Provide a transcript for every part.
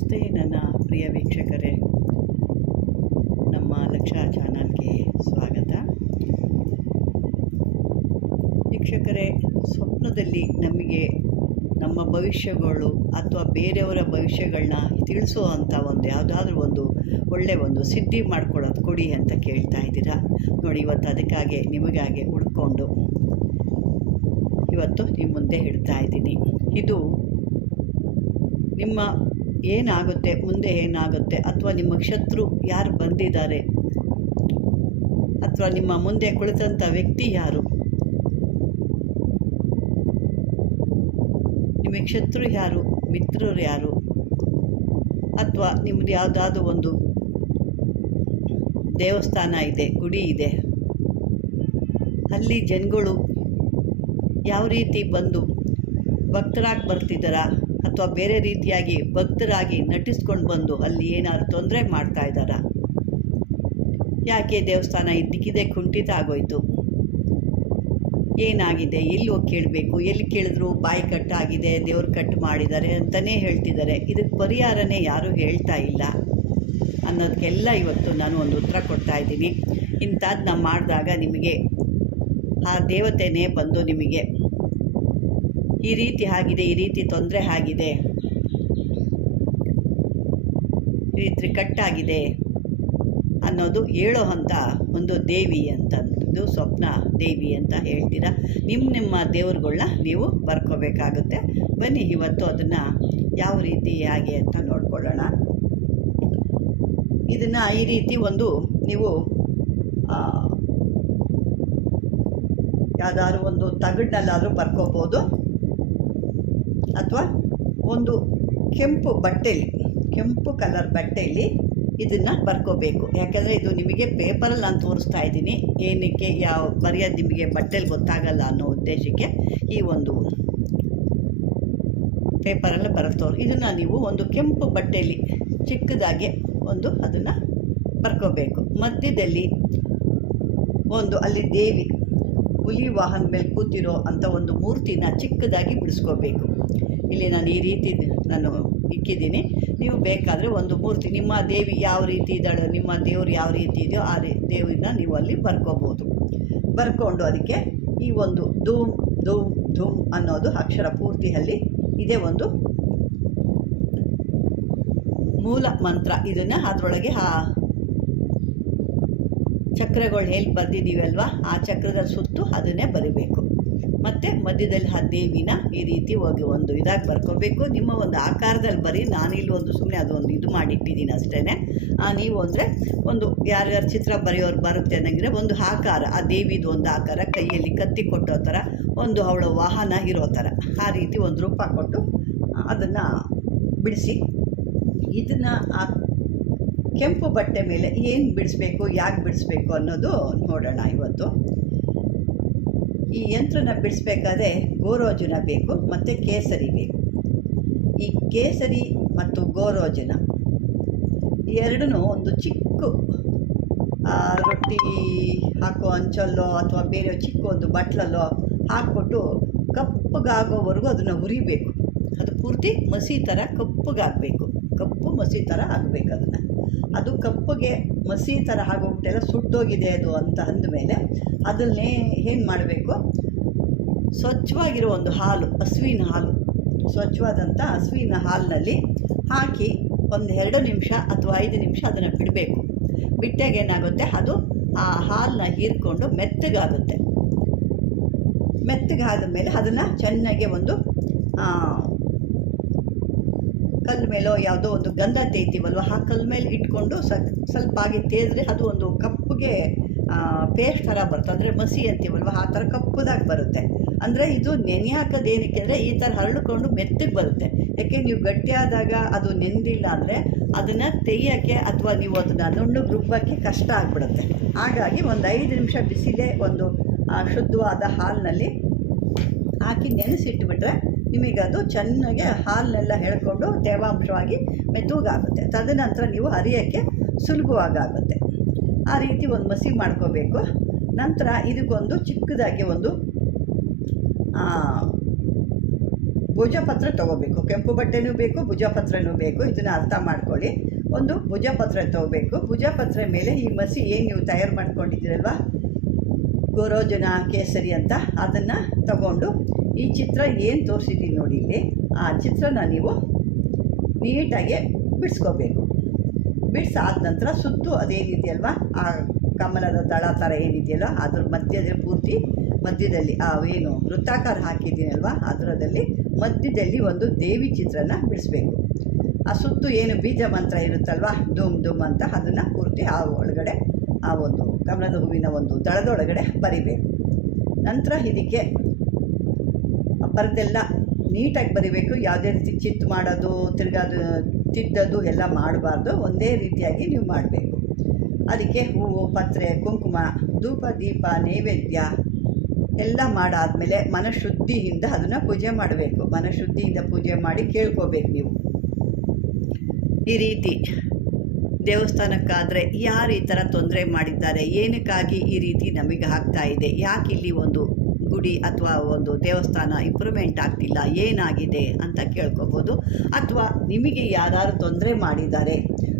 ನಮಸ್ತೆ ನನ್ನ ಪ್ರಿಯ ವೀಕ್ಷಕರೇ, ನಮ್ಮ ಲಕ್ಷ ಚಾನಲ್ಗೆ ಸ್ವಾಗತ. ವೀಕ್ಷಕರೇ, ಸ್ವಪ್ನದಲ್ಲಿ ನಮಗೆ ನಮ್ಮ ಭವಿಷ್ಯಗಳು ಅಥವಾ ಬೇರೆಯವರ ಭವಿಷ್ಯಗಳನ್ನ ತಿಳಿಸುವಂಥ ಯಾವುದಾದ್ರೂ ಒಳ್ಳೆಯ ಸಿದ್ಧಿ ಮಾಡ್ಕೊಳ್ಳೋದು ಕೊಡಿ ಅಂತ ಕೇಳ್ತಾ ಇದ್ದೀರಾ. ನೋಡಿ, ಇವತ್ತು ಅದಕ್ಕಾಗಿ ನಿಮಗಾಗಿ ಹುಡ್ಕೊಂಡು ಇವತ್ತು ನಿಮ್ಮ ಮುಂದೆ ಇಡ್ತಾ ಇದ್ದೀನಿ. ಇದು ನಿಮ್ಮ ಏನಾಗುತ್ತೆ, ಮುಂದೆ ಏನಾಗುತ್ತೆ, ಅಥವಾ ನಿಮ್ಮ ಶತ್ರು ಯಾರು ಬಂದಿದ್ದಾರೆ, ಅಥವಾ ನಿಮ್ಮ ಮುಂದೆ ಕುಳಿತಂಥ ವ್ಯಕ್ತಿ ಯಾರು, ನಿಮಗೆ ಶತ್ರು ಯಾರು, ಮಿತ್ರರು ಯಾರು, ಅಥವಾ ನಿಮ್ಮದು ಯಾವುದಾದ್ರೂ ದೇವಸ್ಥಾನ ಇದೆ, ಗುಡಿ ಇದೆ, ಅಲ್ಲಿ ಜನಗಳು ಯಾವ ರೀತಿ ಬಂದು ಭಕ್ತರಾಗಿ ಬರ್ತಿದ್ದಾರಾ ಅಥವಾ ಬೇರೆ ರೀತಿಯಾಗಿ ಭಕ್ತರಾಗಿ ನಟಿಸ್ಕೊಂಡು ಬಂದು ಅಲ್ಲಿ ಏನಾದ್ರು ತೊಂದರೆ ಮಾಡ್ತಾ ಇದ್ದಾರಾ, ಯಾಕೆ ದೇವಸ್ಥಾನ ಇದ್ದಕ್ಕಿದೆ ಕುಂಠಿತ ಆಗೋಯ್ತು, ಏನಾಗಿದೆ, ಎಲ್ಲಿ ಹೋಗಿ ಕೇಳಬೇಕು, ಎಲ್ಲಿ ಕೇಳಿದ್ರು ಬಾಯಿ ಕಟ್ಟಾಗಿದೆ, ದೇವ್ರ ಕಟ್ಟು ಮಾಡಿದ್ದಾರೆ ಅಂತಲೇ ಹೇಳ್ತಿದ್ದಾರೆ, ಇದಕ್ಕೆ ಪರಿಹಾರನೇ ಯಾರೂ ಹೇಳ್ತಾ ಇಲ್ಲ ಅನ್ನೋದಕ್ಕೆಲ್ಲ ಇವತ್ತು ನಾನು ಉತ್ತರ ಕೊಡ್ತಾ ಇದ್ದೀನಿ. ಇಂಥದ್ದನ್ನ ಮಾಡಿದಾಗ ನಿಮಗೆ ಆ ದೇವತೆನೇ ಬಂದು ನಿಮಗೆ ಈ ರೀತಿ ಆಗಿದೆ, ಈ ರೀತಿ ತೊಂದರೆ ಆಗಿದೆ, ಈ ರೀತಿ ಕಟ್ಟಾಗಿದೆ ಅನ್ನೋದು ಹೇಳೋ ಅಂಥ ದೇವಿ ಅಂತಂದು ಸ್ವಪ್ನ ದೇವಿ ಅಂತ ಹೇಳ್ತೀರಾ. ನಿಮ್ಮ ದೇವ್ರುಗಳನ್ನ ನೀವು ಬರ್ಕೋಬೇಕಾಗುತ್ತೆ. ಬನ್ನಿ ಇವತ್ತು ಅದನ್ನು ಯಾವ ರೀತಿ ಹೇಗೆ ಅಂತ ನೋಡ್ಕೊಳ್ಳೋಣ. ಇದನ್ನು ಈ ರೀತಿ ನೀವು ಯಾವುದಾದ್ರೂ ತಗಡಿನಲ್ಲಾದರೂ ಬರ್ಕೋಬೋದು, ಅಥವಾ ಕೆಂಪು ಕಲರ್ ಬಟ್ಟೆಯಲ್ಲಿ ಇದನ್ನು ಬರ್ಕೋಬೇಕು. ಯಾಕೆಂದರೆ ಇದು ನಿಮಗೆ ಪೇಪರಲ್ಲಿ ನಾನು ತೋರಿಸ್ತಾ ಇದ್ದೀನಿ, ಏನಕ್ಕೆ ಬರೆಯೋದು ನಿಮಗೆ ಬಟ್ಟೆಲಿ ಗೊತ್ತಾಗಲ್ಲ ಅನ್ನೋ ಉದ್ದೇಶಕ್ಕೆ ಈ ಪೇಪರಲ್ಲಿ ಬರುತ್ತೋ. ಇದನ್ನು ನೀವು ಕೆಂಪು ಬಟ್ಟೆಯಲ್ಲಿ ಚಿಕ್ಕದಾಗೆ ಅದನ್ನು ಬರ್ಕೋಬೇಕು. ಮಧ್ಯದಲ್ಲಿ ಅಲ್ಲಿ ದೇವಿ ಹುಲಿ ವಾಹನ ಮೇಲೆ ಕೂತಿರೋ ಅಂಥ ಮೂರ್ತಿನ ಚಿಕ್ಕದಾಗಿ ಬಿಡಿಸ್ಕೋಬೇಕು. ಇಲ್ಲಿ ನಾನು ಈ ರೀತಿ ಇಕ್ಕಿದ್ದೀನಿ. ನೀವು ಬೇಕಾದರೆ ಮೂರ್ತಿ ನಿಮ್ಮ ದೇವಿ ಯಾವ ರೀತಿ ಇದ್ದಾಳೆ, ನಿಮ್ಮ ದೇವ್ರು ಯಾವ ರೀತಿ ಇದೆಯೋ ಆ ದೇವ್ರನ್ನ ನೀವು ಅಲ್ಲಿ ಬರ್ಕೋಬೋದು. ಬರ್ಕೊಂಡು ಅದಕ್ಕೆ ಈ ಧೂಮ್ ಧೂಮ್ ಧೂಮ್ ಅನ್ನೋದು ಅಕ್ಷರ ಪೂರ್ತಿಯಲ್ಲಿ ಇದೆ ಮೂಲ ಮಂತ್ರ. ಇದನ್ನು ಅದರೊಳಗೆ ಆ ಚಕ್ರಗಳು ಹೇಳಿ ಬರೆದಿದ್ದೀವಲ್ವ, ಆ ಚಕ್ರದ ಸುತ್ತು ಅದನ್ನೇ ಬರೀಬೇಕು. ಮತ್ತು ಮಧ್ಯದಲ್ಲಿ ಆ ದೇವಿನ ಈ ರೀತಿ ಹೋಗಿ ಇದಾಗಿ ಬರ್ಕೋಬೇಕು. ನಿಮ್ಮ ಆಕಾರದಲ್ಲಿ ಬರೀ, ನಾನಿಲ್ಲಿ ಸುಮ್ಮನೆ ಇದು ಮಾಡಿಟ್ಟಿದ್ದೀನಿ ಅಷ್ಟೇ. ನೀವು ಅಂದರೆ ಯಾರ್ಯಾರು ಚಿತ್ರ ಬರೆಯೋರು ಬರುತ್ತೆ ಅನ್ನಂಗಿದ್ರೆ ಆಕಾರ, ಆ ದೇವಿದು ಆಕಾರ, ಕೈಯಲ್ಲಿ ಕತ್ತಿ ಕೊಟ್ಟೋ ಥರ, ಅವಳ ವಾಹನ ಇರೋ ಥರ ಆ ರೀತಿ ರೂಪ ಕೊಟ್ಟು ಅದನ್ನು ಬಿಡಿಸಿ. ಇದನ್ನು ಆ ಕೆಂಪು ಬಟ್ಟೆ ಮೇಲೆ ಏನು ಬಿಡಿಸ್ಬೇಕು, ಯಾಕೆ ಬಿಡಿಸ್ಬೇಕು ಅನ್ನೋದು ನೋಡೋಣ ಇವತ್ತು. ಈ ಯಂತ್ರನ ಬಿಡಿಸ್ಬೇಕಾದ್ರೆ ಗೋರೋಜನ ಬೇಕು ಮತ್ತು ಕೇಸರಿ ಬೇಕು. ಈ ಕೇಸರಿ ಮತ್ತು ಗೋರೋಜನ ಎರಡೂ ಚಿಕ್ಕ ರೊಟ್ಟಿ ಹಾಕೋ ಹಂಚಲ್ಲೋ ಅಥವಾ ಬೇರೆ ಚಿಕ್ಕ ಬಟ್ಲಲ್ಲೋ ಹಾಕ್ಬಿಟ್ಟು ಕಪ್ಪಗಾಗೋವರೆಗೂ ಅದನ್ನು ಹುರಿಬೇಕು. ಅದು ಪೂರ್ತಿ ಮಸಿ ಥರ ಕಪ್ಪಗಾಗಬೇಕು, ಕಪ್ಪು ಮಸಿ ಥರ ಆಗಬೇಕು. ಅದು ಕಪ್ಪಗೆ ಮಸಿ ಥರ ಆಗೋಗ್ಬಿಟ್ಟೆಲ್ಲ ಸುಟ್ಟೋಗಿದೆ ಅದು ಅಂತ ಅಂದಮೇಲೆ ಅದನ್ನೇ ಏನು ಮಾಡಬೇಕು, ಸ್ವಚ್ಛವಾಗಿರೋ ಹಾಲು, ಹಸುವಿನ ಹಾಲು, ಸ್ವಚ್ಛವಾದಂಥ ಹಸುವಿನ ಹಾಲಿನಲ್ಲಿ ಹಾಕಿ 2 ನಿಮಿಷ ಅಥವಾ 5 ನಿಮಿಷ ಅದನ್ನು ಬಿಡಬೇಕು. ಬಿಟ್ಟಾಗ ಏನಾಗುತ್ತೆ, ಅದು ಆ ಹಾಲನ್ನ ಹೀರ್ಕೊಂಡು ಮೆತ್ತಗಾಗುತ್ತೆ. ಮೆತ್ತಗಾದ ಮೇಲೆ ಅದನ್ನು ಚೆನ್ನಾಗಿ ಕಲ್ಲು ಮೇಲೋ ಯಾವುದೋ ಗಂಧ ತೇಯ್ತೀವಲ್ವ, ಆ ಕಲ್ಲು ಮೇಲೆ ಇಟ್ಕೊಂಡು ಸ್ವಲ್ಪ ಆಗಿ ತೇದ್ರೆ ಅದು ಕಪ್ಪಗೆ ಪೇಸ್ಟ್ ಥರ ಬರುತ್ತೆ. ಅಂದರೆ ಮಸಿ ಅಂತೀವಲ್ವ, ಆ ಥರ ಕಪ್ಪದಾಗಿ ಬರುತ್ತೆ. ಅಂದರೆ ಇದು ನೆನೆ ಹಾಕೋದೇನಕ್ಕೆ ಅಂದರೆ ಈ ಥರ ಹರಡ್ಕೊಂಡು ಮೆತ್ತಗೆ ಬರುತ್ತೆ. ಯಾಕೆ ನೀವು ಗಟ್ಟಿಯಾದಾಗ ಅದು ನೆಂದಿಲ್ಲ ಅಂದರೆ ಅದನ್ನು ತೆಯ್ಯೋಕ್ಕೆ ಅಥವಾ ನೀವು ಅದನ್ನು ನುಣ್ಣಗೆ ರುಬ್ಬಕ್ಕೆ ಕಷ್ಟ ಆಗಿಬಿಡುತ್ತೆ. ಹಾಗಾಗಿ 5 ನಿಮಿಷ ಬಿಸಿಲೇ ಶುದ್ಧವಾದ ಹಾಲಿನಲ್ಲಿ ಹಾಕಿ ನೆನೆಸಿಟ್ಬಿಟ್ರೆ ನಿಮಗದು ಚೆನ್ನಾಗಿ ಹಾಲನ್ನೆಲ್ಲ ಎಳ್ಕೊಂಡು ತೇವಾಂಶವಾಗಿ ಮೆತ್ತಗಾಗುತ್ತೆ. ತದನಂತರ ನೀವು ಅರಿಯೋಕ್ಕೆ ಸುಲಭವಾಗುತ್ತೆ. ಆ ರೀತಿ ಮಸಿ ಮಾಡ್ಕೋಬೇಕು. ನಂತರ ಇದಕ್ಕೊಂದು ಚಿಕ್ಕದಾಗಿ ಭುಜಪತ್ರ ತೊಗೋಬೇಕು. ಕೆಂಪು ಬಟ್ಟೆನೂ ಬೇಕು, ಭುಜಪತ್ರನೂ ಬೇಕು. ಇದನ್ನು ಅರ್ಥ ಮಾಡ್ಕೊಳ್ಳಿ. ಒಂದು ಭುಜಪತ್ರ ತೊಗೋಬೇಕು. ಭುಜಪತ್ರ ಮೇಲೆ ಈ ಮಸಿ ಏನು ನೀವು ತಯಾರು ಮಾಡ್ಕೊಂಡಿದ್ದೀರಲ್ವ, ಗೋರೋಜನ ಕೇಸರಿ ಅಂತ, ಅದನ್ನು ತಗೊಂಡು ಈ ಚಿತ್ರ ಏನು ತೋರಿಸಿದ್ದೀನಿ ನೋಡಿ ಇಲ್ಲಿ, ಆ ಚಿತ್ರನ ನೀವು ನೀಟಾಗಿ ಬಿಡಿಸ್ಕೋಬೇಕು. ಬಿಡಿಸಾದ ನಂತರ ಸುತ್ತು ಅದೇನಿದೆಯಲ್ವ, ಆ ಕಮಲದ ದಳ ಥರ ಏನಿದೆಯಲ್ಲ ಅದ್ರ ಪೂರ್ತಿ ಮಧ್ಯದಲ್ಲಿ ಏನು ವೃತ್ತಾಕಾರ ಹಾಕಿದ್ದೀನಲ್ವ ಅದರಲ್ಲಿ ಮಧ್ಯದಲ್ಲಿ ಒಂದು ದೇವಿ ಚಿತ್ರನ ಬಿಡಿಸ್ಬೇಕು. ಆ ಸುತ್ತು ಏನು ಬೀಜ ಮಂತ್ರ ಇರುತ್ತಲ್ವ, ಧೂಮ್ ಧೂಮ್ ಅಂತ, ಅದನ್ನು ಪೂರ್ತಿ ಆ ಒಳಗಡೆ ಆ ಒಂದು ಕಮಲದ ಹೂವಿನ ಒಂದು ದಳದೊಳಗಡೆ ಬರಿಬೇಕು. ನಂತರ ಇದಕ್ಕೆ ಬರೆದೆಲ್ಲ ನೀಟಾಗಿ ಬರಿಬೇಕು. ಯಾವುದೇ ರೀತಿ ಚಿತ್ತು ಮಾಡೋದು, ತಿದ್ದೋದು ಎಲ್ಲ ಮಾಡಬಾರ್ದು. ಒಂದೇ ರೀತಿಯಾಗಿ ನೀವು ಮಾಡಬೇಕು. ಅದಕ್ಕೆ ಹೂವು, ಪತ್ರೆ, ಕುಂಕುಮ, ಧೂಪ, ದೀಪ, ನೈವೇದ್ಯ ಎಲ್ಲ ಮಾಡಾದಮೇಲೆ ಮನಃಶುದ್ಧಿಯಿಂದ ಅದನ್ನು ಪೂಜೆ ಮಾಡಬೇಕು. ಮನಃಶುದ್ಧಿಯಿಂದ ಪೂಜೆ ಮಾಡಿ ಕೇಳ್ಕೋಬೇಕು ನೀವು. ಈ ರೀತಿ ದೇವಸ್ಥಾನಕ್ಕಾದರೆ ಯಾರು ಈ ಥರ ತೊಂದರೆ ಮಾಡಿದ್ದಾರೆ, ಏನಕ್ಕಾಗಿ ಈ ರೀತಿ ನಮಗೆ ಆಗ್ತಾ ಇದೆ, ಯಾಕೆ ಇಲ್ಲಿ ಒಂದು ಗುಡಿ ಅಥವಾ ಒಂದು ದೇವಸ್ಥಾನ ಇಂಪ್ರೂವ್ಮೆಂಟ್ ಆಗ್ತಿಲ್ಲ, ಏನಾಗಿದೆ ಅಂತ ಕೇಳ್ಕೊಬೋದು. ಅಥವಾ ನಿಮಗೆ ಯಾರು ತೊಂದರೆ ಮಾಡಿದ್ದಾರೆ,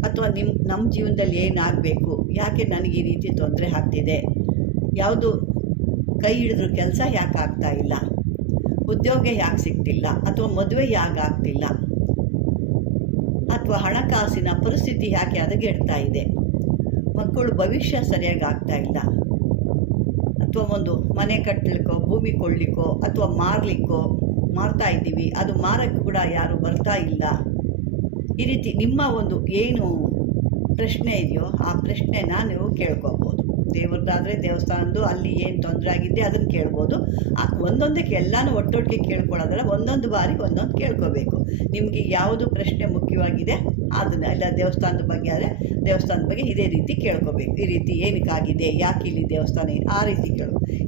ಅಥವಾ ನಮ್ಮ ಜೀವನದಲ್ಲಿ ಏನಾಗಬೇಕು, ಯಾಕೆ ನನಗೆ ಈ ರೀತಿ ತೊಂದರೆ ಆಗ್ತಿದೆ, ಯಾವುದು ಕೈ ಹಿಡಿದ್ರೂ ಕೆಲಸ ಯಾಕೆ ಆಗ್ತಾ ಇಲ್ಲ, ಉದ್ಯೋಗ ಯಾಕೆ ಸಿಗ್ತಿಲ್ಲ, ಅಥವಾ ಮದುವೆ ಯಾಕೆ ಆಗ್ತಿಲ್ಲ, ಅಥವಾ ಹಣಕಾಸಿನ ಪರಿಸ್ಥಿತಿ ಯಾಕೆ ಹದಗೆಡ್ತಾ ಇದೆ, ಮಕ್ಕಳು ಭವಿಷ್ಯ ಸರಿಯಾಗಿ ಆಗ್ತಾ ಇಲ್ಲ, ಅಥವಾ ಒಂದು ಮನೆ ಕಟ್ಟಲಿಕ್ಕೋ, ಭೂಮಿ ಕೊಳ್ಳಿಕ್ಕೋ, ಅಥವಾ ಮಾರ್ತಾ ಇದ್ದೀವಿ, ಅದು ಮಾರಕ್ಕೆ ಕೂಡ ಯಾರು ಬರ್ತಾ ಇಲ್ಲ. ಈ ರೀತಿ ನಿಮ್ಮ ಒಂದು ಏನು ಪ್ರಶ್ನೆ ಇದೆಯೋ ಆ ಪ್ರಶ್ನೆನ ನೀವು ಕೇಳ್ಕೊಬೋದು. ದೇವ್ರದ್ದಾದರೆ ದೇವಸ್ಥಾನದ್ದು ಅಲ್ಲಿ ಏನು ತೊಂದರೆ ಆಗಿದೆ ಅದನ್ನು ಕೇಳ್ಬೋದು. ಒಂದೊಂದಕ್ಕೆ ಎಲ್ಲನೂ ಒಟ್ಟೊಟ್ಟಿಗೆ ಕೇಳ್ಕೊಳ್ಳೋದಲ್ಲ, ಒಂದೊಂದು ಬಾರಿ ಒಂದೊಂದು ಕೇಳ್ಕೋಬೇಕು. ನಿಮಗೆ ಯಾವುದು ಪ್ರಶ್ನೆ ಮುಖ್ಯವಾಗಿದೆ ಅದನ್ನು, ಇಲ್ಲ ದೇವಸ್ಥಾನದ ಬಗ್ಗೆ ಆದರೆ ದೇವಸ್ಥಾನದ ಬಗ್ಗೆ ಇದೇ ರೀತಿ ಕೇಳ್ಕೋಬೇಕು. ಈ ರೀತಿ ಏನಕ್ಕಾಗಿದೆ, ಯಾಕೆ ಇಲ್ಲಿ ದೇವಸ್ಥಾನ, ಆ ರೀತಿ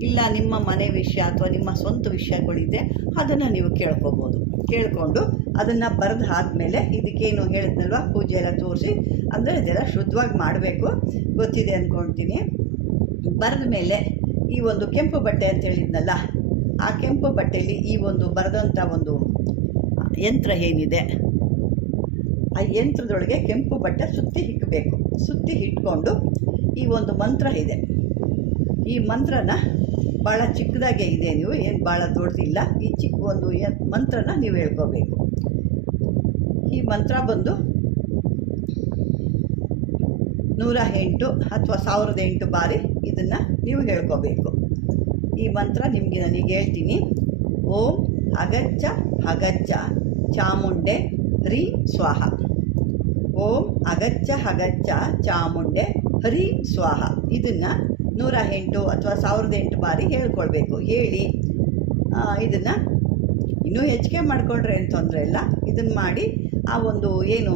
ಇಲ್ಲ ನಿಮ್ಮ ಮನೆ ವಿಷಯ ಅಥವಾ ನಿಮ್ಮ ಸ್ವಂತ ವಿಷಯಗಳಿದೆ ಅದನ್ನು ನೀವು ಕೇಳ್ಕೊಬೋದು. ಕೇಳಿಕೊಂಡು ಅದನ್ನು ಬರೆದು ಆದಮೇಲೆ ಇದಕ್ಕೇನು ಹೇಳಿದ್ನಲ್ವ, ಪೂಜೆ ಎಲ್ಲ ತೋರಿಸಿ, ಅಂದರೆ ಇದೆಲ್ಲ ಶುದ್ಧವಾಗಿ ಮಾಡಬೇಕು, ಗೊತ್ತಿದೆ ಅಂದ್ಕೊಳ್ತೀನಿ. ಬರೆದ ಮೇಲೆ ಈ ಒಂದು ಕೆಂಪು ಬಟ್ಟೆ ಅಂತ ಹೇಳಿದ್ನಲ್ಲ, ಆ ಕೆಂಪು ಬಟ್ಟೆಯಲ್ಲಿ ಈ ಒಂದು ಬರೆದಂಥ ಒಂದು ಯಂತ್ರ ಏನಿದೆ ಆ ಯಂತ್ರದೊಳಗೆ ಕೆಂಪು ಬಟ್ಟೆ ಸುತ್ತಿ ಇಕ್ಕಬೇಕು. ಸುತ್ತಿ ಇಟ್ಕೊಂಡು ಈ ಒಂದು ಮಂತ್ರ ಇದೆ, ಈ ಮಂತ್ರನ ಭಾಳ ಚಿಕ್ಕದಾಗೆ ಇದೆ, ನೀವು ಏನು ಭಾಳ ದೊಡ್ಡದಿಲ್ಲ, ಈ ಚಿಕ್ಕ ಒಂದು ಮಂತ್ರನ ನೀವು ಹೇಳ್ಕೋಬೇಕು. ಈ ಮಂತ್ರ ಬಂದು 108 ಅಥವಾ 1008 ಬಾರಿ ಇದನ್ನು ನೀವು ಹೇಳ್ಕೋಬೇಕು. ಈ ಮಂತ್ರ ನಿಮಗೆ ನನಗೆ ಹೇಳ್ತೀನಿ. ಓಂ ಅಗಚ್ಚ ಅಗಚ್ಚ ಚಾಮುಂಡೆ ಹರಿ ಸ್ವಾಹ. ಓಂ ಅಗಚ್ಚ ಅಗಚ್ಚ ಚಾಮುಂಡೆ ಹರಿ ಸ್ವಾಹ. ಇದನ್ನು 108 ಅಥವಾ 1008 ಬಾರಿ ಹೇಳ್ಕೊಳ್ಬೇಕು. ಹೇಳಿ ಇದನ್ನು ಇನ್ನೂ ಹೆಚ್ಚಿಗೆ ಮಾಡಿಕೊಂಡ್ರೆ ಏನು ತೊಂದರೆ ಇಲ್ಲ. ಇದನ್ನು ಮಾಡಿ ಆ ಒಂದು ಏನು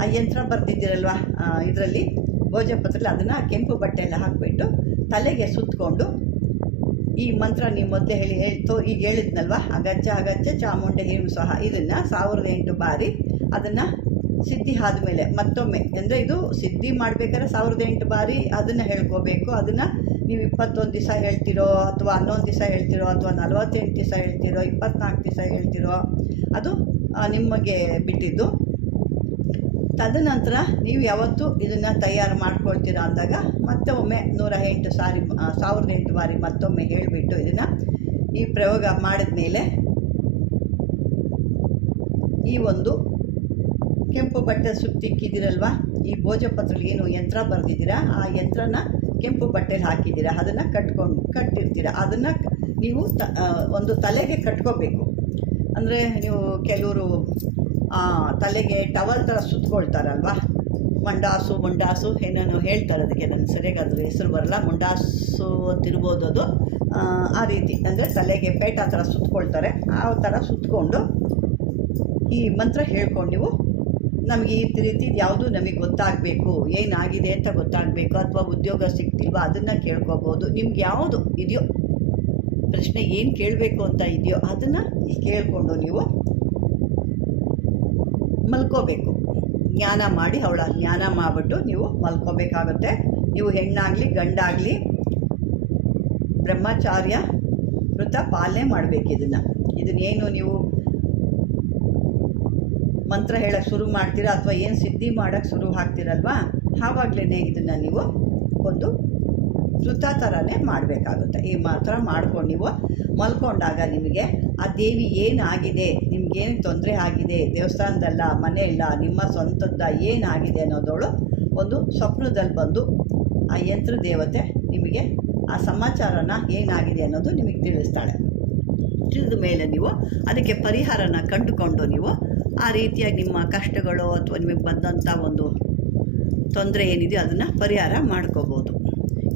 ಆ ಯಂತ್ರ ಬರೆದಿದ್ದೀರಲ್ವ ಇದರಲ್ಲಿ ಭೋಜಪತ್ರಲ್ಲಿ ಅದನ್ನು ಕೆಂಪು ಬಟ್ಟೆ ಎಲ್ಲ ಹಾಕಿಬಿಟ್ಟು ತಲೆಗೆ ಸುತ್ತಕೊಂಡು ಈ ಮಂತ್ರ ನೀವು ಮೊದಲೇ ಈಗ ಹೇಳಿದ್ನಲ್ವ, ಅಗಚ್ಚ ಅಗಚ್ಚ ಚಾಮುಂಡೆ ಹೀಂ ಸ್ವಾಹ, ಇದನ್ನು 1008 ಬಾರಿ ಅದನ್ನು ಸಿದ್ಧಿ ಆದಮೇಲೆ ಮತ್ತೊಮ್ಮೆ, ಅಂದರೆ ಇದು ಸಿದ್ಧಿ ಮಾಡಬೇಕಾದ್ರೆ 1008 ಬಾರಿ ಅದನ್ನು ಹೇಳ್ಕೋಬೇಕು. ಅದನ್ನು ನೀವು 21 ದಿವಸ ಹೇಳ್ತಿರೋ, ಅಥವಾ 11 ದಿವಸ ಹೇಳ್ತಿರೋ, ಅಥವಾ 48 ದಿವಸ ಹೇಳ್ತಿರೋ, 24 ದಿವಸ ಹೇಳ್ತಿರೋ, ಅದು ನಿಮಗೆ ಬಿಟ್ಟಿದ್ದು. ತದನಂತರ ನೀವು ಯಾವತ್ತು ಇದನ್ನು ತಯಾರು ಮಾಡ್ಕೊಳ್ತೀರಾ ಅಂದಾಗ ಮತ್ತೆ ಒಮ್ಮೆ 1008 ಬಾರಿ ಮತ್ತೊಮ್ಮೆ ಹೇಳಿಬಿಟ್ಟು ಇದನ್ನು ಈ ಪ್ರಯೋಗ ಮಾಡಿದ ಮೇಲೆ ಈ ಒಂದು ಕೆಂಪು ಬಟ್ಟೆ ಸುತ್ತಿಕ್ಕಿದ್ದೀರಲ್ವ, ಈ ಭೋಜಪತ್ರಲ್ಲಿ ಏನು ಯಂತ್ರ ಬರೆದಿದ್ದೀರಾ ಆ ಯಂತ್ರನ ಕೆಂಪು ಬಟ್ಟೆಲಿ ಹಾಕಿದ್ದೀರಾ, ಅದನ್ನು ಕಟ್ಟಿರ್ತೀರ. ಅದನ್ನು ನೀವು ಒಂದು ತಲೆಗೆ ಕಟ್ಕೋಬೇಕು. ಅಂದರೆ ನೀವು ಕೆಲವರು ತಲೆಗೆ ಟವಲ್ ಥರ ಸುತ್ಕೊಳ್ತಾರಲ್ವ, ಮುಂಡಾಸು ಏನೇನೋ ಹೇಳ್ತಾರೆ, ಅದಕ್ಕೆ ನನಗೆ ಸರಿಯಾಗಿ ಅದ್ರ ಹೆಸರು ಬರಲ್ಲ, ಮುಂಡಾಸು ಅಂತಿರ್ಬೋದು ಅದು. ಆ ರೀತಿ ಅಂದರೆ ತಲೆಗೆ ಪೇಟ ಥರ ಸುತ್ಕೊಳ್ತಾರೆ, ಆ ಥರ ಸುತ್ತಕೊಂಡು ಈ ಮಂತ್ರ ಹೇಳ್ಕೊಂಡು ನೀವು ನಮಗೆ ಈ ರೀತಿ ಯಾವುದು ನಮಗೆ ಗೊತ್ತಾಗಬೇಕು, ಏನಾಗಿದೆ ಅಂತ ಗೊತ್ತಾಗಬೇಕು, ಅಥವಾ ಉದ್ಯೋಗ ಸಿಗ್ತಿಲ್ವ ಅದನ್ನು ಕೇಳ್ಕೊಬೋದು. ನಿಮ್ಗೆ ಯಾವುದು ಇದೆಯೋ ಪ್ರಶ್ನೆ, ಏನು ಕೇಳಬೇಕು ಅಂತ ಇದೆಯೋ ಅದನ್ನು ಕೇಳಿಕೊಂಡು ನೀವು ಮಲ್ಕೋಬೇಕು. ಜ್ಞಾನ ಮಾಡಿ ಜ್ಞಾನ ಮಾಡಿಬಿಟ್ಟು ನೀವು ಮಲ್ಕೋಬೇಕಾಗುತ್ತೆ. ನೀವು ಹೆಣ್ಣಾಗಲಿ ಗಂಡಾಗಲಿ ಬ್ರಹ್ಮಚಾರ್ಯ ವ್ರತ ಪಾಲನೆ ಮಾಡಬೇಕು. ಇದನ್ನೇನು ನೀವು ಮಂತ್ರ ಹೇಳೋಕ್ಕೆ ಶುರು ಮಾಡ್ತೀರಾ ಅಥವಾ ಏನು ಸಿದ್ಧಿ ಮಾಡೋಕ್ಕೆ ಶುರು ಹಾಕ್ತೀರಲ್ವಾ, ಆವಾಗಲೇ ಇದನ್ನು ನೀವು ಒಂದು ವೃತ್ತ ಥರನೇ ಮಾಡಬೇಕಾಗುತ್ತೆ. ಈ ಮಾತ್ರ ಮಾಡ್ಕೊಂಡು ನೀವು ಮಲ್ಕೊಂಡಾಗ ನಿಮಗೆ ಆ ದೇವಿ ಏನಾಗಿದೆ, ನಿಮಗೇನು ತೊಂದರೆ ಆಗಿದೆ, ದೇವಸ್ಥಾನದಲ್ಲ, ಮನೆ ಇಲ್ಲ, ನಿಮ್ಮ ಸ್ವಂತದ ಏನಾಗಿದೆ ಅನ್ನೋದವಳು ಒಂದು ಸ್ವಪ್ನದಲ್ಲಿ ಬಂದು ಆ ಯಂತ್ರ ದೇವತೆ ನಿಮಗೆ ಆ ಸಮಾಚಾರನ ಏನಾಗಿದೆ ಅನ್ನೋದು ನಿಮಗೆ ತಿಳಿಸ್ತಾಳೆ. ತಿಳಿದ ಮೇಲೆ ನೀವು ಅದಕ್ಕೆ ಪರಿಹಾರನ ಕಂಡುಕೊಂಡು ನೀವು ಆ ರೀತಿಯಾಗಿ ನಿಮ್ಮ ಕಷ್ಟಗಳು ಅಥವಾ ನಿಮಗೆ ಬಂದಂಥ ಒಂದು ತೊಂದರೆ ಏನಿದೆ ಅದನ್ನು ಪರಿಹಾರ ಮಾಡ್ಕೋಬೋದು.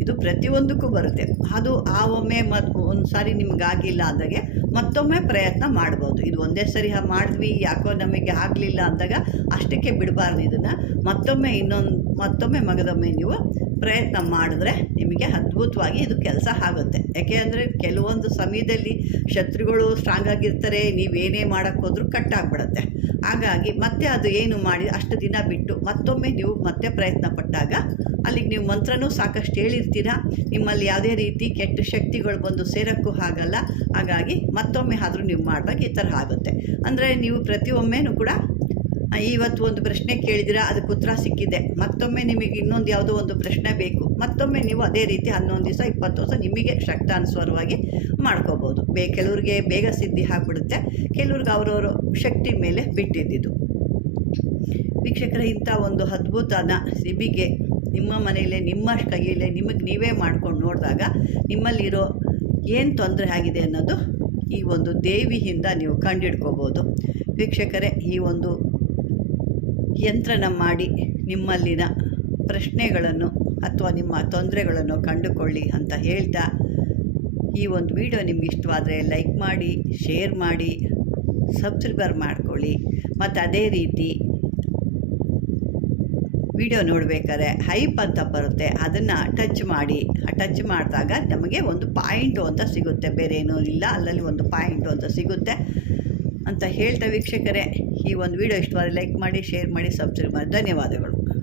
ಇದು ಪ್ರತಿಯೊಂದಕ್ಕೂ ಬರುತ್ತೆ. ಅದು ಆ ಒಮ್ಮೆ ಒಂದು ಸಾರಿ ನಿಮಗಾಗಿಲ್ಲ ಅಂದಾಗೆ ಮತ್ತೊಮ್ಮೆ ಪ್ರಯತ್ನ ಮಾಡ್ಬೋದು. ಇದು ಒಂದೇ ಸರಿ ಮಾಡಿದ್ವಿ, ಯಾಕೋ ನಮಗೆ ಆಗಲಿಲ್ಲ ಅಂದಾಗ ಅಷ್ಟಕ್ಕೆ ಬಿಡಬಾರ್ದು. ಇದನ್ನು ಮತ್ತೊಮ್ಮೆ ಮಗದೊಮ್ಮೆ ನೀವು ಪ್ರಯತ್ನ ಮಾಡಿದ್ರೆ ನಿಮಗೆ ಅದ್ಭುತವಾಗಿ ಇದು ಕೆಲಸ ಆಗುತ್ತೆ. ಯಾಕೆ ಅಂದರೆ ಕೆಲವೊಂದು ಸಮಯದಲ್ಲಿ ಶತ್ರುಗಳು ಸ್ಟ್ರಾಂಗ್ ಆಗಿರ್ತಾರೆ, ನೀವೇನೇ ಮಾಡೋಕ್ಕೆ ಹೋದ್ರೂ ಕಟ್ಟಾಗ್ಬಿಡುತ್ತೆ. ಹಾಗಾಗಿ ಮತ್ತೆ ಅದು ಏನು ಮಾಡಿ ಅಷ್ಟು ದಿನ ಬಿಟ್ಟು ಮತ್ತೊಮ್ಮೆ ನೀವು ಮತ್ತೆ ಪ್ರಯತ್ನ ಪಟ್ಟಾಗ ಅಲ್ಲಿಗೆ ನೀವು ಮಂತ್ರನೂ ಸಾಕಷ್ಟು ಹೇಳಿರ್ತೀರ, ನಿಮ್ಮಲ್ಲಿ ಯಾವುದೇ ರೀತಿ ಕೆಟ್ಟ ಶಕ್ತಿಗಳು ಬಂದು ಸೇರೋಕ್ಕೂ ಆಗಲ್ಲ. ಹಾಗಾಗಿ ಮತ್ತೊಮ್ಮೆ ಆದರೂ ನೀವು ಮಾಡಿದಾಗ ಈ ಥರ ಆಗುತ್ತೆ. ಅಂದರೆ ನೀವು ಪ್ರತಿಯೊಮ್ಮೆನೂ ಕೂಡ ಇವತ್ತು ಒಂದು ಪ್ರಶ್ನೆ ಕೇಳಿದಿರ, ಅದಕ್ಕೆ ಉತ್ತರ ಸಿಕ್ಕಿದೆ, ಮತ್ತೊಮ್ಮೆ ನಿಮಗೆ ಇನ್ನೊಂದು ಯಾವುದೋ ಒಂದು ಪ್ರಶ್ನೆ ಬೇಕು, ಮತ್ತೊಮ್ಮೆ ನೀವು ಅದೇ ರೀತಿ 11 ದಿವಸ 20 ದಿವಸ ನಿಮಗೆ ಶಕ್ತಾನುಸಾರವಾಗಿ ಮಾಡ್ಕೋಬೋದು. ಕೆಲವ್ರಿಗೆ ಬೇಗ ಸಿದ್ಧಿ ಆಗಿಬಿಡುತ್ತೆ, ಕೆಲವ್ರಿಗೆ ಅವರವರು ಶಕ್ತಿ ಮೇಲೆ ಬಿಟ್ಟಿದ್ದಿದ್ದು. ವೀಕ್ಷಕರ, ಇಂಥ ಒಂದು ಅದ್ಭುತನ ನಿಮಗೆ ನಿಮ್ಮ ಮನೆಯಲ್ಲೇ ನಿಮ್ಮ ಕೈಯಲ್ಲೇ ನಿಮಗೆ ನೀವೇ ಮಾಡ್ಕೊಂಡು ನೋಡಿದಾಗ ನಿಮ್ಮಲ್ಲಿರೋ ಏನು ತೊಂದರೆ ಆಗಿದೆ ಅನ್ನೋದು ಈ ಒಂದು ದೇವಿಯಿಂದ ನೀವು ಕಂಡುಹಿಡ್ಕೋಬೋದು. ವೀಕ್ಷಕರೇ, ಈ ಒಂದು ಯಂತ್ರನ ಮಾಡಿ ನಿಮ್ಮಲ್ಲಿನ ಪ್ರಶ್ನೆಗಳನ್ನು ಅಥವಾ ನಿಮ್ಮ ತೊಂದರೆಗಳನ್ನು ಕಂಡುಕೊಳ್ಳಿ ಅಂತ ಹೇಳ್ತಾ, ಈ ಒಂದು ವಿಡಿಯೋ ನಿಮ್ಗೆ ಇಷ್ಟವಾದರೆ ಲೈಕ್ ಮಾಡಿ, ಶೇರ್ ಮಾಡಿ, ಸಬ್ಸ್ಕ್ರೈಬರ್ ಮಾಡ್ಕೊಳ್ಳಿ. ಮತ್ತು ಅದೇ ರೀತಿ ವಿಡಿಯೋ ನೋಡಬೇಕಾದ್ರೆ ಹೈಪ್ ಅಂತ ಬರುತ್ತೆ, ಅದನ್ನು ಟಚ್ ಮಾಡಿ. ಆ ಟಚ್ ಮಾಡಿದಾಗ ನಮಗೆ ಒಂದು ಪಾಯಿಂಟು ಅಂತ ಸಿಗುತ್ತೆ, ಬೇರೆ ಏನೂ ಇಲ್ಲ, ಅಲ್ಲಲ್ಲಿ ಒಂದು ಪಾಯಿಂಟು ಅಂತ ಸಿಗುತ್ತೆ ಅಂತ ಹೇಳ್ತಾ ವೀಕ್ಷಕರೇ, ಈ ಒಂದು ವಿಡಿಯೋ ಇಷ್ಟವಾದರೆ ಲೈಕ್ ಮಾಡಿ, ಶೇರ್ ಮಾಡಿ, ಸಬ್ಸ್ಕ್ರೈಬ್ ಮಾಡಿ. ಧನ್ಯವಾದಗಳು.